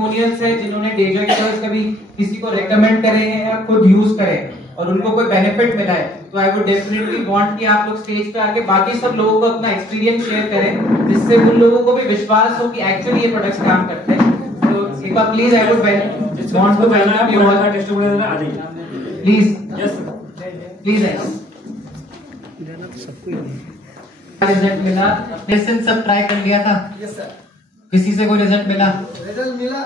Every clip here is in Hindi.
टेस्टिमोनियल्स है जिन्होंने डेजॉय के प्रोडक्ट्स कभी किसी को रेकमेंड करे हैं या खुद यूज करे और उनको कोई बेनिफिट मिला है, तो आई वुड डेफिनेटली वांट कि आप लोग स्टेज पे आके बाकी सब लोगों को अपना एक्सपीरियंस शेयर करें, जिससे उन लोगों को भी विश्वास हो कि एक्चुअली ये प्रोडक्ट्स काम करते हैं। तो एक बार please I would want to welcome you all, testimonial आ जाइए प्लीज। यस प्लीज रिजल्ट मिला, लेसन सब ट्राई कर लिया था? Yes sir. किसी से कोई रिजल्ट मिला? रिजल्ट मिला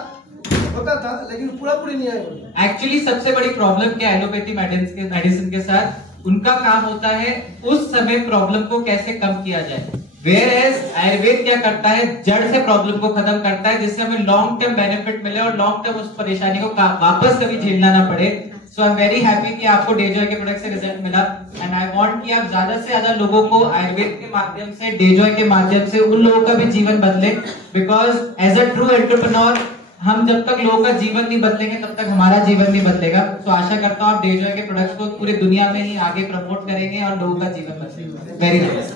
होता था लेकिन पूरा नहीं आया। एक्चुअली सबसे बड़ी प्रॉब्लम क्या एलोपैथी मेडिसिन के साथ, उनका काम होता है उस समय प्रॉब्लम को कैसे कम किया जाए, वेयर एज आयुर्वेद क्या करता है, जड़ से प्रॉब्लम को खत्म करता है, जिससे हमें लॉन्ग टर्म बेनिफिट मिले और लॉन्ग टर्म उस परेशानी को वापस कभी झेलना ना पड़े। सो आई एम वेरी हैप्पी कि आपको डेजॉय के प्रोडक्ट से रिजल्ट मिला एंड आई वांट कि आप ज्यादा से ज्यादा लोगों को आयुर्वेद के माध्यम से, डेजॉय के माध्यम से उन लोगों का भी जीवन बदले, because as a true entrepreneur हम जब तक लोगों का जीवन नहीं बदलेंगे तब तक हमारा जीवन नहीं बदलेगा। तो आशा करता हूँ आप डेजॉय के प्रोडक्ट्स को पूरी दुनिया में ही आगे प्रमोट करेंगे और लोगों का जीवन बदलेगा। Very nice.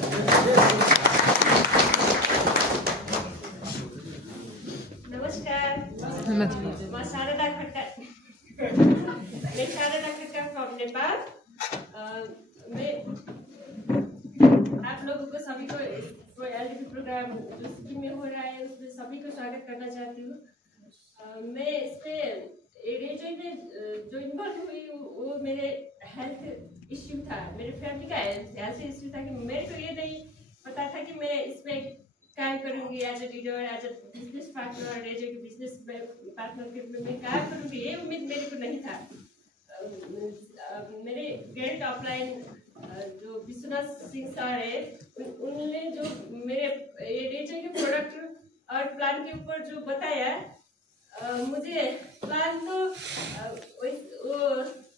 नमस्कार, मैं शारदा खट्टर फ्रॉम नेपाल। मैं आप लोगों को सभी को एलडीपी प्रोग्राम जो सिक्किम में हो रहा है उसमें सभी को स्वागत करना चाहती हूँ। मैं इसमें डेजॉय में जो इन्वॉल्व हुई वो मेरे हेल्थ इश्यू था, मेरे फैमिली का हेल्थ इश्यू था कि मेरे को ये नहीं पता था कि मैं इसमें काम करूंगी as a leader, as a business partner, as a business partner के रूप में मैं काम करूंगी, ये उम्मीद मेरे को नहीं था। मेरे ग्रेट ऑफलाइन जो विश्वनाथ सिंह सर है उन्होंने जो मेरे डेजॉय के प्रोडक्ट और प्लान के ऊपर जो बताया, मुझे प्लान तो वो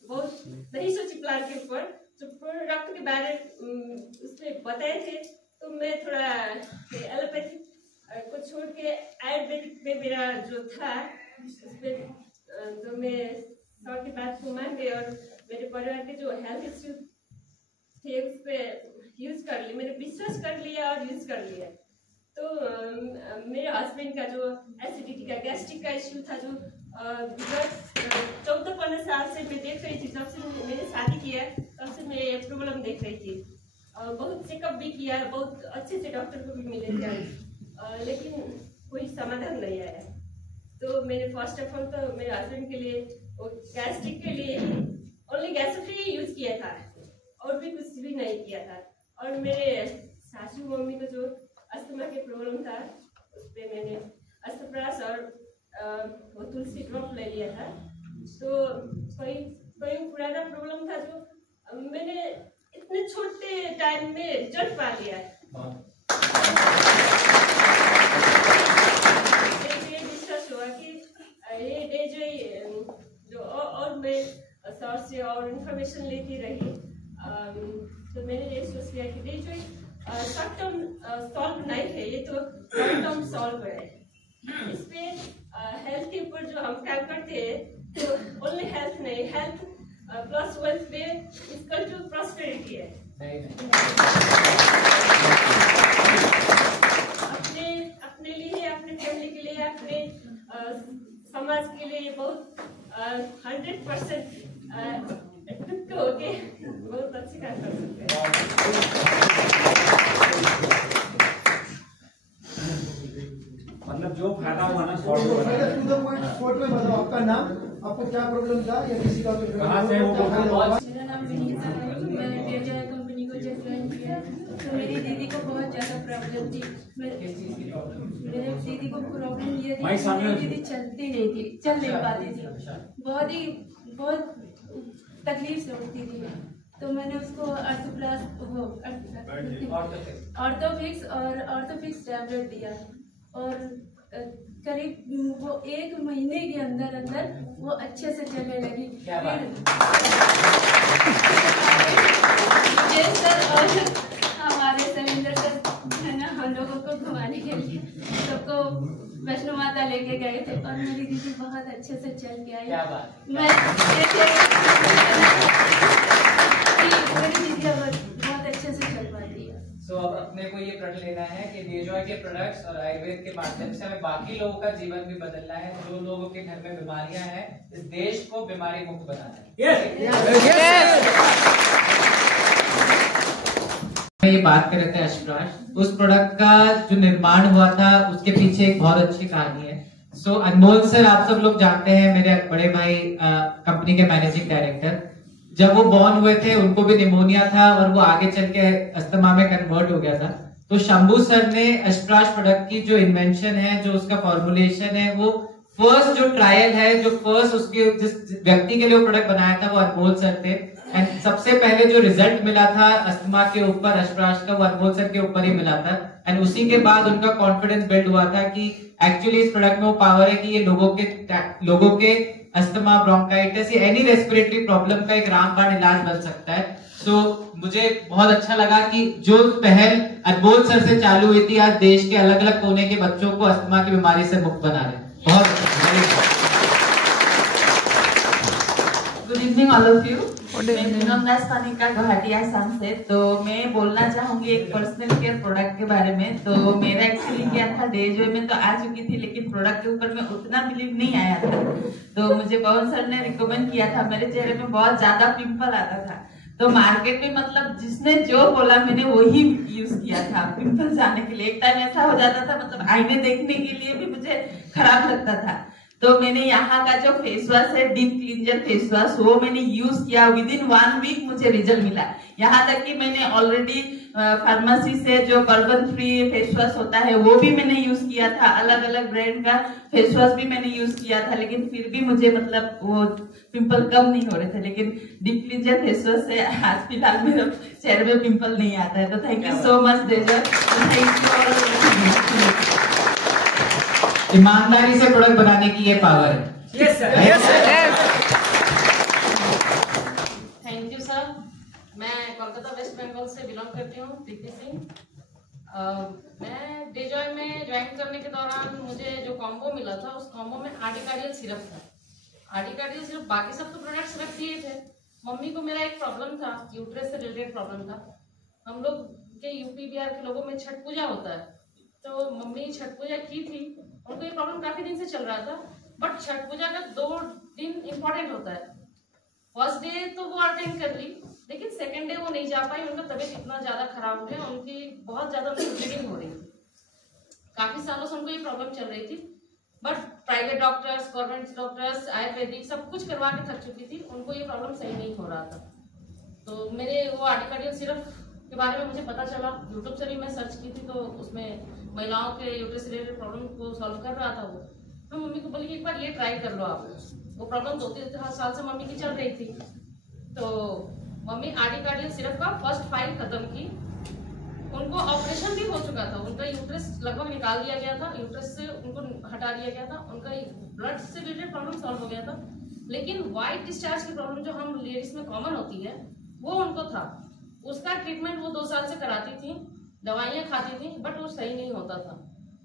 बहुत नहीं सोची प्लान के ऊपर, जो प्रोडक्ट के बारे उसमें बताए थे तो मैं थोड़ा एलोपैथी को छोड़ के आयुर्वेदिक में मेरा जो था उसमें जो मैं सर की बात को मान गई और मेरे परिवार के जो हेल्थ इश्यू थे उस पर यूज कर लिया, मैंने विश्वास कर लिया और यूज कर लिया। तो मेरे हस्बैंड का जो एसिडिटी का, गैस्ट्रिक का इश्यू था, जो 14-15 साल से मैं देख रही थी, जब से मैंने शादी किया तब से मैं ये प्रॉब्लम देख रही थी। बहुत चेकअप भी किया, बहुत अच्छे से डॉक्टर को भी मिले थे, लेकिन कोई समाधान नहीं आया। तो मैंने फर्स्ट ऑफ ऑल तो मेरे हस्बैंड के लिए और गैस्ट्रिक के लिए ओनली गैस्ट्रिक यूज किया था और भी कुछ भी नहीं किया था। और मेरे सासू मम्मी को जो अस्थमा के प्रॉब्लम था उस पर मैंने अस्तप्रास और तुलसी ड्रॉप ले लिया था। तो कोई पुराना प्रॉब्लम था जो मैंने इतने छोटे टाइम में रिजल्ट पा लिया। ये विश्वास हुआ कि ये डेजॉय जो और मैं सर से और इन्फॉर्मेशन लेती रही, तो मैंने ये सोच लिया कि डेजॉय शॉर्ट टर्म सॉल्व नहीं है, ये तो लॉन्ग टर्म सॉल्व है। इसमें हेल्थ के ऊपर जो हम काम करते हैं तो ओनली हेल्थ नहीं, हेल्थ प्लस वेल्थ में इसका जो प्रॉस्पेरिटी है, अपने लिए, अपने फैमिली के लिए, अपने समाज के लिए बहुत 100% इक्विप्ड होके बहुत अच्छे काम कर सकते हैं। मतलब जो फायदा हुआ ना शॉर्ट में मतलब आपका नाम, आपको क्या प्रॉब्लम था या किसी का कहाँ से वो मेरा नाम विनीता है, मैंने डेजॉय कंपनी को जब ज्वाइन किया तो मेरी दीदी को बहुत ज़्यादा प्रॉब्लम थी। मेरे दीदी को प्रॉब्लम ये थी कि मेरी दीदी चलती नहीं थी, चल नहीं पाती थी, बहुत तकलीफ से उठती थी। तो मैंने उसको ऑर्थोफिक्स टैबलेट दिया और करीब वो 1 महीने के अंदर वो अच्छे से चलने लगी। फिर सर और हमारे सविंदर सर है ना, हम लोगों को घुमाने के लिए सबको वैष्णो माता लेके गए थे और मेरी दीदी बहुत अच्छे से चल के आई। मेरी दीदी बहुत अच्छे से चल पाती है। सो अब अपने को ये प्रण लेना है कि डेजॉय के प्रोडक्ट्स और आयुर्वेद के माध्यम से हमें बाकी लोगों का जीवन भी बदलना है। जो लोगों के घर में बीमारियां हैं, इस देश को बीमारी मुक्त बनाना है। ये बात कर रहे थे अश्वराज, उस प्रोडक्ट का जो निर्माण हुआ था उसके पीछे एक बहुत अच्छी कहानी है। सो अनमोल सर आप सब लोग जानते हैं, मेरे बड़े भाई कंपनी के मैनेजिंग डायरेक्टर। जब वो बॉर्न हुए थे उनको भी निमोनिया था और वो आगे चल के अस्थमा में कन्वर्ट हो गया था। तो शंभू सर ने अश्वराज प्रोडक्ट की जो इन्वेंशन है, जो उसका फॉर्मुलेशन है, वो फर्स्ट जो ट्रायल है, जो फर्स्ट उसके जिस व्यक्ति के लिए वो प्रोडक्ट बनाया था वो अनमोल सर थे। एंड सबसे पहले जो रिजल्ट मिला था अस्थमा के ऊपर अश्वराज का, वो अनमोल सर के ऊपर ही मिला था। एंड उसी के बाद उनका कॉन्फिडेंस बिल्ड हुआ था कि एक्चुअली इस प्रोडक्ट में वो पावर है कि ये लोगों के अस्थमा, ब्रोंकाइटिस या एनी रेस्पिरेटरी प्रॉब्लम का एक रामबाण इलाज बन सकता है। सो मुझे बहुत अच्छा लगा कि जो पहल अनमोल सर से चालू हुई थी, आज देश के अलग अलग कोने के बच्चों को अस्थमा की बीमारी से मुक्त बना रहे हैं। बहुत good evening all of you. मैं पूनम दास पानिका गुवाहाटी आसाम से। तो मैं बोलना चाहूंगी एक पर्सनल केयर प्रोडक्ट के बारे में। तो मेरा एक्चुअली क्या था, डेजॉय में तो आ चुकी थी लेकिन प्रोडक्ट के ऊपर में उतना बिलीव नहीं आया था। तो मुझे पवन सर ने रिकमेंड किया था, मेरे चेहरे में बहुत ज्यादा पिंपल आता था। तो मार्केट में मतलब जिसने जो बोला मैंने वही यूज किया था पिंपल जाने के लिए। एक टाइम ऐसा हो जाता था मतलब आईने देखने के लिए भी मुझे खराब लगता था। तो मैंने यहाँ का जो फेस वॉश है, डीप क्लींजर फेस वॉश, वो मैंने यूज किया। विदिन 1 वीक मुझे रिजल्ट मिला। यहाँ तक कि मैंने ऑलरेडी फार्मेसी से जो कार्बन फ्री फेस वॉश होता है वो भी मैंने यूज किया था। अलग अलग ब्रांड का फेस वॉश भी मैंने यूज किया था, लेकिन फिर भी मुझे मतलब वो पिंपल कम नहीं हो रहे थे। लेकिन डीप क्लींजर फेस वॉश से आज फिलहाल मेरे चेहरे में पिंपल नहीं आता है। तो थैंक यू सो मच डेजॉय। Thank you. ईमानदारी से प्रोडक्ट बनाने की ये पावर है। Yes sir. Thank you sir. मैं कोलकाता वेस्ट बंगाल से बिलोंग करती हूँ, प्रीति सिंह। मैं डेजॉय में ज्वाइन करने के दौरान मुझे जो कॉम्बो मिला था, उस कॉम्बो में आर्टिकार्डियल सिरप था। आर्टिकार्डियल सिरप, बाकी सब तो प्रोडक्ट्स रख दिए थे। मम्मी को मेरा एक प्रॉब्लम था, यूट्रस से रिलेटेड प्रॉब्लम था। हम लोग के यूपी बिहार के लोगों में छठ पूजा होता है, तो मम्मी छठ पूजा की थी। उनको ये प्रॉब्लम काफी दिन से चल रहा था, बट छठ पूजा का 2 दिन इम्पोर्टेंट होता है। फर्स्ट डे तो वो अटेंड कर ली, लेकिन सेकंड डे वो नहीं जा पाई। उनका तबीयत इतना ज्यादा खराब हो गया, उनकी बहुत ज्यादा ब्लीडिंग हो रही थी। काफी सालों से उनको ये प्रॉब्लम चल रही थी, but private doctors, government doctors, Ayurvedic सब कुछ करवा के थक चुकी थी। उनको ये प्रॉब्लम सही नहीं हो रहा था। तो मेरे वो आर्टिकार्डियल सिरप के बारे में मुझे पता चला, यूट्यूब से भी मैं सर्च की थी, तो उसमें महिलाओं के यूट्रस रिलेटेड प्रॉब्लम को सॉल्व कर रहा था वो। मैं मम्मी को बोली कि एक बार ये ट्राई कर लो आप। वो प्रॉब्लम 2-3 साल से मम्मी की चल रही थी। तो मम्मी आर्टिकार्डियल सिरप का फर्स्ट फाइल खत्म की। उनको ऑपरेशन भी हो चुका था, उनका यूट्रस लगभग निकाल दिया गया था, यूट्रस से उनको हटा दिया गया था, उनका ब्लड से रिलेटेड प्रॉब्लम सॉल्व हो गया था। लेकिन व्हाइट डिस्चार्ज की प्रॉब्लम जो हम लेडीज में कॉमन होती है वो उनको था। उसका ट्रीटमेंट वो 2 साल से कराती थी, दवाइयाँ खाती थी, बट वो सही नहीं होता था।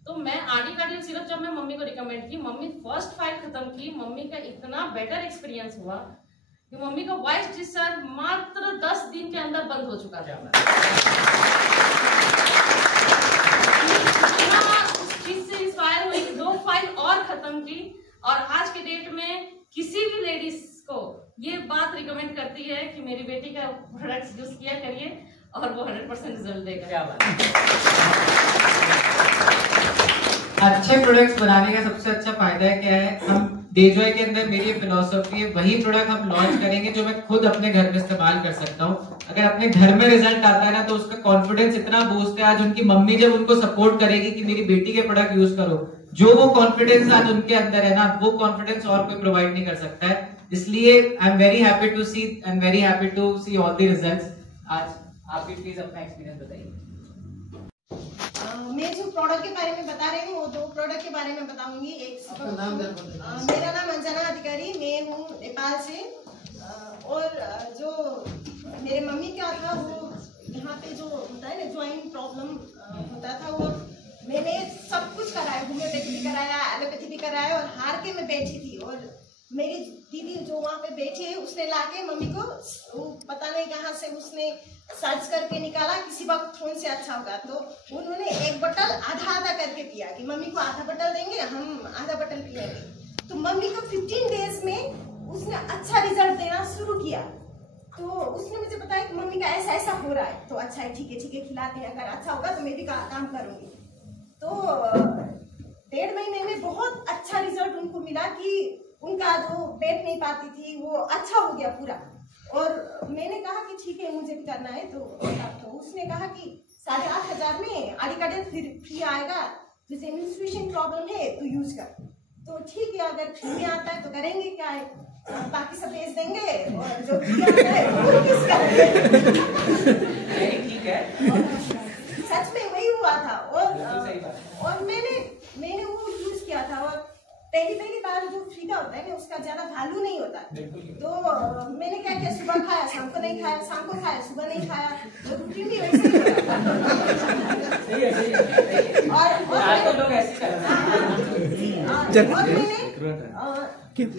तो मैं आर्टिकार्डियल सिरप जब मैं मम्मी को रिकमेंड की, मम्मी फर्स्ट फाइल खत्म की। मम्मी का इतना बेटर एक्सपीरियंस हुआ कि मम्मी का व्हाइट डिस्चार्ज मात्र 10 दिन के अंदर बंद हो चुका था। उस चीज से इंस्पायर हुई कि 2 फाइल और खत्म की, और आज के डेट में किसी भी लेडीज को ये बात रिकमेंड करती है कि मेरी बेटी का प्रोडक्ट्स यूज किया करिए और वो 100% रिजल्ट देगा। क्या बात है। अच्छे प्रोडक्ट्स बनाने का सबसे अच्छा फायदा है क्या है, हम डेजॉय के अंदर मेरी फिलॉसफी है, वही प्रोडक्ट हम लॉन्च करेंगे जो मैं खुद अपने घर में इस्तेमाल कर सकता हूँ। अगर अपने घर में रिजल्ट आता है ना, तो उसका कॉन्फिडेंस इतना बूस्ट है। आज उनकी मम्मी जब उनको सपोर्ट करेगी कि मेरी बेटी के प्रोडक्ट यूज करो, जो वो कॉन्फिडेंस आज उनके अंदर है ना, वो कॉन्फिडेंस और कोई प्रोवाइड नहीं कर सकता है। इसलिए I am very happy to see all the results. आज आप भी प्लीज अपना एक्सपीरियंस बताइए। मैं जो प्रोडक्ट के बारे में बता रही हूँ, वो 2 प्रोडक्ट के बारे में बताऊंगी। एक मेरा नाम अंजना अधिकारी, मैं हूँ नेपाल से। और जो मेरे मम्मी का था, वो यहाँ पे जो होता है ना ज्वाइंट प्रॉब्लम होता था, वो मैंने सब कुछ कराया, होम्योपैथी भी कराया, एलोपैथी भी कराया, और हार के मैं बैठी थी। और मेरी दीदी जो वहाँ पे बैठी है, उसने लाके मम्मी को, वो पता नहीं कहाँ से उसने सर्च करके निकाला, किसी वक्त फोन से अच्छा होगा। तो उन्होंने एक बोतल आधा आधा करके पिया कि मम्मी को आधा बोतल देंगे, हम आधा बोतल पिएंगे। तो मम्मी को 15 डेज में उसने अच्छा रिजल्ट देना शुरू किया। तो उसने मुझे बताया कि मम्मी का ऐसा ऐसा हो रहा है। तो अच्छा है, ठीक है खिलाते हैं, अगर अच्छा होगा तो मैं भी काम करूंगी। तो 1.5 महीने में बहुत अच्छा रिजल्ट उनको मिला कि उनका जो पेट नहीं पाती थी वो अच्छा हो गया पूरा। और मैंने कहा कि ठीक है मुझे भी करना है। तो उसने कहा कि 8,500 में आडिकाडियल फ्री आएगा, तुझे मेंस्ट्रुएशन प्रॉब्लम है तो यूज कर। तो ठीक है, अगर फ्री में आता है तो करेंगे, क्या है, बाकी सब भेज देंगे और जो फ्री आता है वो यूज करेंगे। ठीक है, सच में वही हुआ था। और मैंने वो यूज किया था। और पहली बार जो फ्री का होता है ना उसका ज्यादा वैल्यू नहीं होता। तो मैंने क्या किया, सुबह खाया, शाम को नहीं खाया, शाम को खाया, सुबह नहीं खाया, तो रूटीन भी वैसे ही होता। और मैंने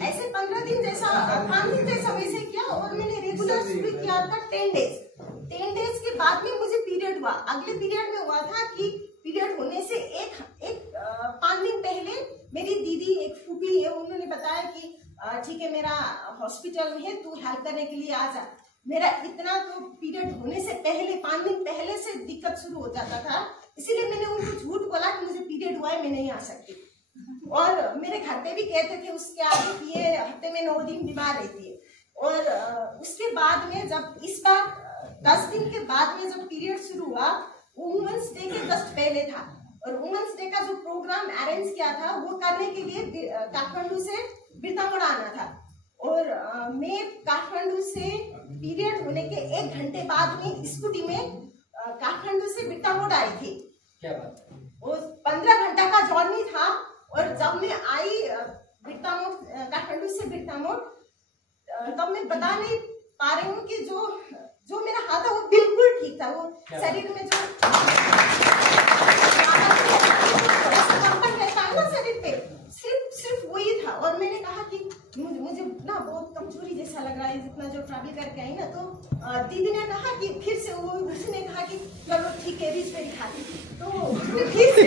ऐसे 15 दिन जैसा 5 दिन जैसा वैसे किया। और मैंने रेगुलर शुरू किया था 10 डेज के बाद में मुझे पीरियड हुआ। अगले पीरियड में हुआ था कि पीरियड होने से एक 5 दिन पहले मेरी दीदी, एक फूफी है, उन्होंने बताया कि ठीक है मेरा हॉस्पिटल में है, तू हेल्प करने के लिए आ जा। मेरा इतना तो पीरियड होने से पहले 5 दिन पहले से दिक्कत शुरू हो जाता था, इसीलिए मैंने उनको झूठ बोला कि मुझे पीरियड हुआ है, मैं नहीं आ सकती। और मेरे घर पे भी कहते थे उसके आगे कि ये हफ्ते में 9 दिन बीमार रहती है। और उसके बाद में जब इस बार 10 दिन के बाद में जब पीरियड शुरू हुआ, वुमेन्स डे के जस्ट पहले था। और वुमेन्स डे का जो प्रोग्राम अरेंज किया था वो करने के लिए काठमांडू से बिरतामोड़ आना था। और मैं काठमांडू से पीरियड होने के 1 घंटे बाद में स्कूटी में काठमांडू से बिरतामोड़ आई थी। क्या बात है? वो 15 घंटा का जर्नी था। और जब मैं आई बिरतामोड़, काठमांडू से बिरतामोड़, तब मैं बता नहीं पा रही हूँ कि जो मेरा हाथ था वो बिल्कुल ठीक था। वो शरीर में जो कंपन रहता है ना शरीर पे, सिर्फ वही था। और मैंने कहा कि मुझे ना बहुत कमजोरी जैसा लग रहा है, जितना जो ट्रैवल करके आई ना। तो दीदी ने कहा कि फिर से उसने कहा कि चलो ठीक है रिस्पेरी खाती। तो फिर से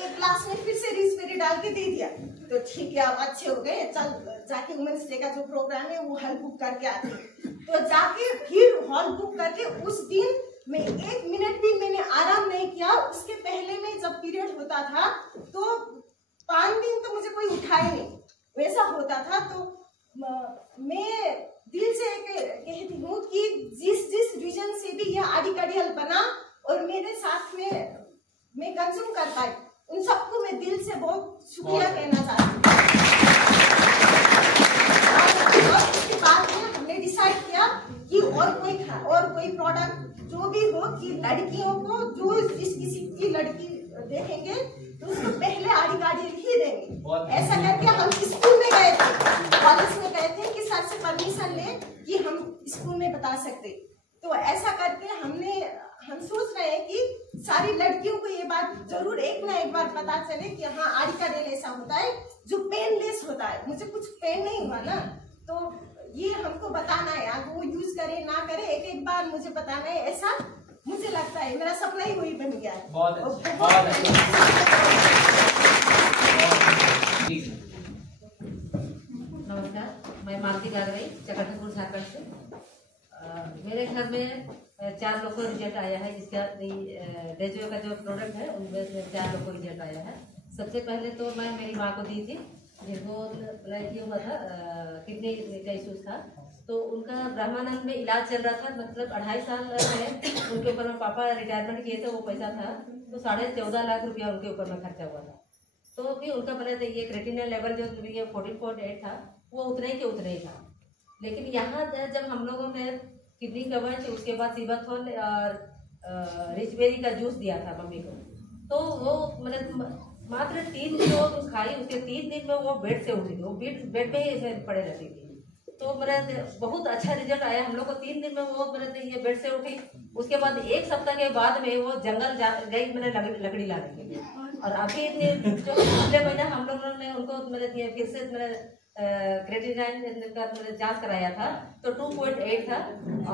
एक ग्लास में फिर से रिस्पेरी डाल के दे दिया। तो ठीक है, अब अच्छे हो गए, चल जाके वुमेन्स डे का जो प्रोग्राम है वो हॉल बुक करके आती। तो जाके फिर हॉल बुक करके उस दिन मैं 1 मिनट भी मैंने आराम नहीं किया। उसके पहले में जब पीरियड होता था तो 5 दिन तो मुझे कोई उठाए नहीं, वैसा होता था। तो मैं दिल से कहती हूँ कि जिस रीजन से भी यह आडिकाडियल बना और मेरे साथ में मैं कंज्यूम कर पाई, उन सबको मैं दिल से बहुत शुक्रिया कहना चाहती हूँ। और उसके बाद में हमने डिसाइड किया कि और कोई प्रोडक्ट जो भी हो कि लड़कियों को जो जिस किसी की लड़की देखेंगे तो उसको पहले आडिकाडियल ही देंगे। ऐसा करके हम स्कूल में गए थे, कॉलेज में गए थे कि सर से परमिशन ले कि हम स्कूल में बता सकते। तो ऐसा करके हम सोच रहे हैं कि सारी लड़कियों को ये बात जरूर एक ना एक बार पता चले कि हाँ आडिकाडियल ऐसा होता है जो पेनलेस होता है। मुझे कुछ पेन नहीं हुआ ना, तो ये हमको बताना है, आप वो यूज करे ना करे एक बार मुझे बताना है। ऐसा मुझे लगता है मेरा सपना ही वही बन गया है। बहुत अच्छा। नमस्कार, मैं मालती गागरई चक्रधरपुर झारखंड से। मेरे घर में 4 लोग को रिजल्ट आया है, जिसका डेजो का जो प्रोडक्ट है उनमें से 4 लोग को रिजल्ट आया है। सबसे पहले तो मैं मेरी माँ को दी थी, जिनको ये हुआ था किडनी का इशूज था। तो उनका ब्रह्मानंद में इलाज चल रहा था, मतलब 2.5 साल में उनके ऊपर में पापा रिटायरमेंट किए थे, वो पैसा था तो 14.5 लाख रुपया उनके ऊपर में खर्चा हुआ था। तो भी उनका पहले ये क्रेटिनिन लेवल जो 14.8 था वो उतना ही था। लेकिन यहाँ जब हम लोगों ने किडनी कवच, उसके बाद सीबाथोल और रिचबेरी का जूस दिया था मम्मी को, तो वो मतलब मात्र 3 दिन वो खाई, उसके 3 दिन में वो बेड से उठी थी, वो बेड में ही पड़े रहती थी। तो मेरा बहुत अच्छा रिजल्ट आया हम लोग को। 3 दिन में वो मेरे ये बेड से उठी। उसके बाद 1 सप्ताह के बाद में वो जंगल गई मैंने लकड़ी लाने के लिए। और अभी जो पिछले महीना हम लोगों ने उनको मेरे फिर से मेरे क्रेटिनाइन का जांच कराया था तो 2.8 था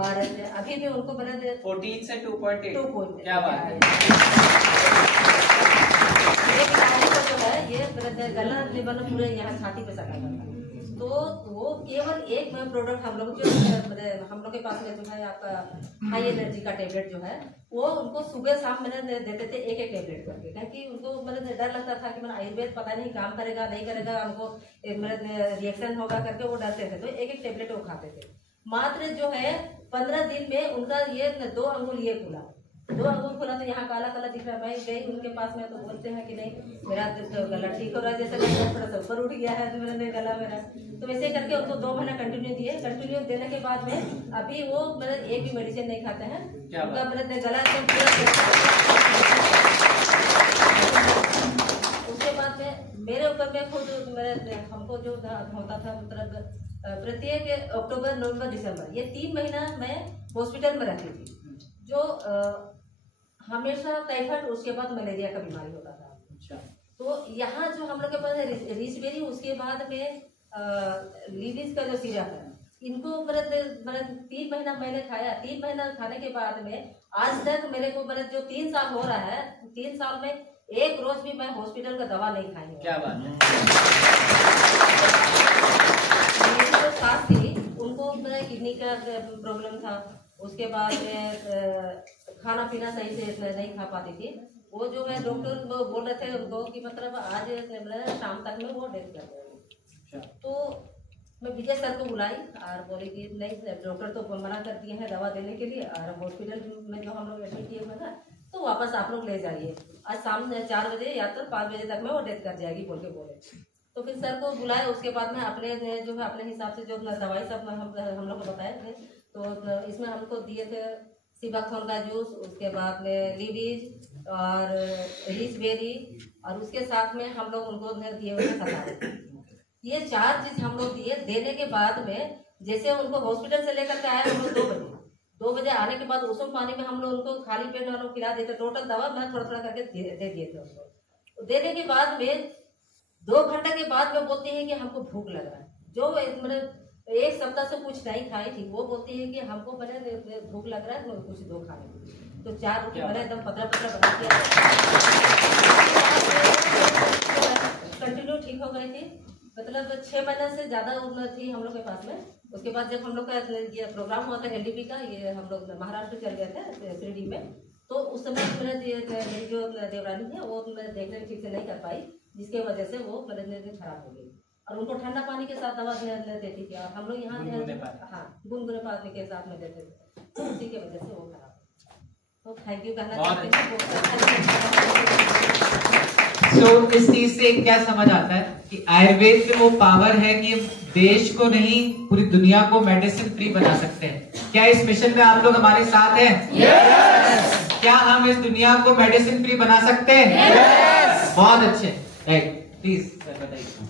और अभी भी उनको मैंने 14 से 2.8 क्या बात है। ये बिमारी को जो है ये गला लेवल पूरे यहाँ छाती पे सका था तो वो केवल एक प्रोडक्ट हम लोग जो हम लोग के पास में जो है आपका हाई एनर्जी का टेबलेट जो है वो उनको सुबह शाम मैंने देते थे एक टेबलेट करके क्योंकि उनको मैंने डर लगता था कि मैंने आयुर्वेद पता नहीं काम करेगा नहीं करेगा हमको मेरे रिएक्शन होगा करके वो डरते थे तो एक टेबलेट वो खाते थे। मात्र जो है 15 दिन में उनका ये 2 अंगुल ये खुला 2 अंगुल खुला तो यहाँ काला काला दिख रहा है। मैं गई उनके पास में तो बोलते हैं कि नहीं मेरा तो गला ठीक हो रहा है जैसे नहीं थोड़ा सा ऊपर उठ गया है तो मैंने गला मेरा तो वैसे करके उनको 2 महीना कंटिन्यू दिए। कंटिन्यू देने के बाद में अभी वो मेरे एक भी मेडिसिन नहीं खाते हैं उनका मेरे गला एकदम उसके बाद में मेरे ऊपर में खुद मेरे हमको जो होता था मतलब प्रत्येक अक्टूबर नवंबर दिसंबर ये 3 महीना मैं हॉस्पिटल में रहती थी जो हमेशा टाइफाइड उसके बाद मलेरिया का बीमारी होता था। अच्छा। तो यहाँ जो हम लोग के पास रिसबेरी उसके बाद में लीविस का जो सिरप है इनको मेरे 3 महीना मैंने खाया। 3 महीना खाने के बाद में आज तक मेरे को मेरे जो 3 साल हो रहा है 3 साल में एक रोज भी मैं हॉस्पिटल का दवा नहीं खाई। क्या बात है। मेरी जो सास थी उनको मेरा किडनी का प्रॉब्लम था उसके बाद में खाना पीना सही से नहीं खा पाती थी। वो जो है डॉक्टर बोल रहे थे उनको कि मतलब आज शाम तक में वो डेथ कर देंगे। तो मैं विजय सर को बुलाई और बोली कि नहीं डॉक्टर तो मना कर दिए हैं दवा देने के लिए और हॉस्पिटल में जो हम लोग एडमिट किए हुए ना तो वापस आप लोग ले जाइए आज शाम 4 बजे या तो 5 बजे तक में वो डेथ कर जाएगी बोल के बोले। तो फिर सर को बुलाए उसके बाद में अपने जो है अपने हिसाब से जो दवाई सब हम लोग को बताए थे तो इसमें हमको दिए थे सिबाथोन का जूस उसके बाद में लीवीज और रिसबेरी और उसके साथ में हम लोग उनको दिए हुए सलाद। ये 4 चीज हम लोग दिए। देने के बाद में जैसे उनको हॉस्पिटल से लेकर के आए हम लोग 2 बजे आने के बाद उसूम पानी में हम लोग उनको खाली पेट में खिला देते। टोटल दवा मैं थोड़ा थोड़ा करके दे दिए थे उनको। देने के बाद में 2 घंटे के बाद में बोलती है कि हमको भूख लग रहा है। जो मतलब 1 सप्ताह से कुछ नहीं खाई थी वो बोलती है कि हमको मैंने भूख लग रहा है तो कुछ दो खाने। तो 4 रोटी मैंने एकदम पतला बना के कंटिन्यू ठीक हो गई थी। मतलब 6 महीने से ज्यादा उम्र थी हम लोग के पास में। उसके बाद जब हम लोग का ये प्रोग्राम हुआ था LDP का ये हम लोग महाराष्ट्र चल गए थे शिरडी में तो उस समय मेरी जो देवरानी है वो देखने ठीक से नहीं कर पाई जिसके वजह से वो मेरे खराब हो गई और उनको ठंडा पानी के साथ दवा देती थी और हम लोग यहाँ गुनगुने पानी के साथ में देते थे तो उसी के वजह से वो खराब। तो थैंक यू कहना चाहते हैं। इस चीज से क्या समझ आता है कि आयुर्वेद में वो पावर है कि देश को नहीं पूरी दुनिया को मेडिसिन फ्री बना सकते हैं। क्या इस मिशन में आप लोग हमारे साथ हैं? yes! क्या हम इस दुनिया को मेडिसिन फ्री बना सकते हैं? yes! बहुत अच्छे। प्लीज बताइए।